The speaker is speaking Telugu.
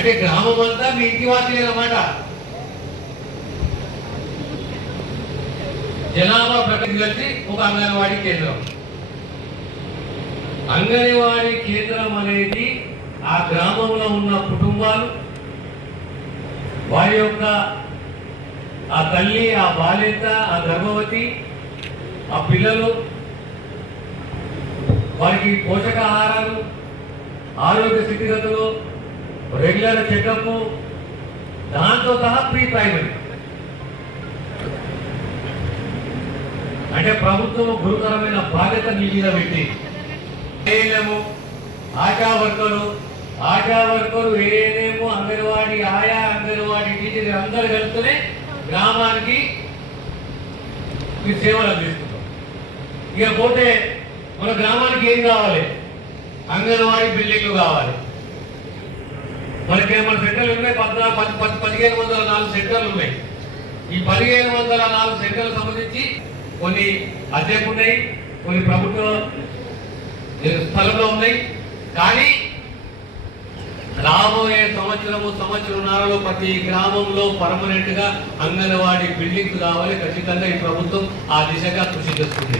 అంటే గ్రామం అంతా మీ ఇంటి వాసిలే అన్నమాట. జనాభా ప్రకటన కలిసి ఒక అంగన్వాడీ కేంద్రం. అంగన్వాడీ కేంద్రం అనేది ఆ గ్రామంలో ఉన్న కుటుంబాలు, వారి యొక్క ఆ తల్లి, ఆ బాలింత, ఆ గర్భవతి, ఆ పిల్లలు, వారికి పోషకాహారాలు, ఆరోగ్య స్థితిగతులు, రెగ్యులర్ చెకప్, దాంతో సహా ప్రీ ప్రైమరీ. అంటే ప్రభుత్వం గురుతరమైన బాధ్యత మీ మీద పెట్టి ఏలేము ఆశా వర్కరు ఏలేము అంగన్వాడీ ఆయా, అంగన్వాడీ టీచర్ అందరు కలిస్తేనే గ్రామానికి మీ సేవలు అందిస్తున్నాం. ఇక పోతే మన గ్రామానికి ఏం కావాలి? అంగన్వాడీ బిల్డింగ్లు కావాలి. మన సెంటర్లు ఉన్నాయి 1504 సెంటర్లు ఉన్నాయి. ఈ 1504 సెంటర్లకు సంబంధించి కొన్ని అద్దెకు ఉన్నాయి, కొన్ని ప్రభుత్వ స్థలంలో ఉన్నాయి. కానీ రాబోయే సంవత్సరంన్నరలో ప్రతి గ్రామంలో పర్మనెంట్ గా అంగన్వాడీ బిల్డింగ్స్ కావాలి. ఖచ్చితంగా ఈ ప్రభుత్వం ఆ దిశగా కృషి చేస్తుంది.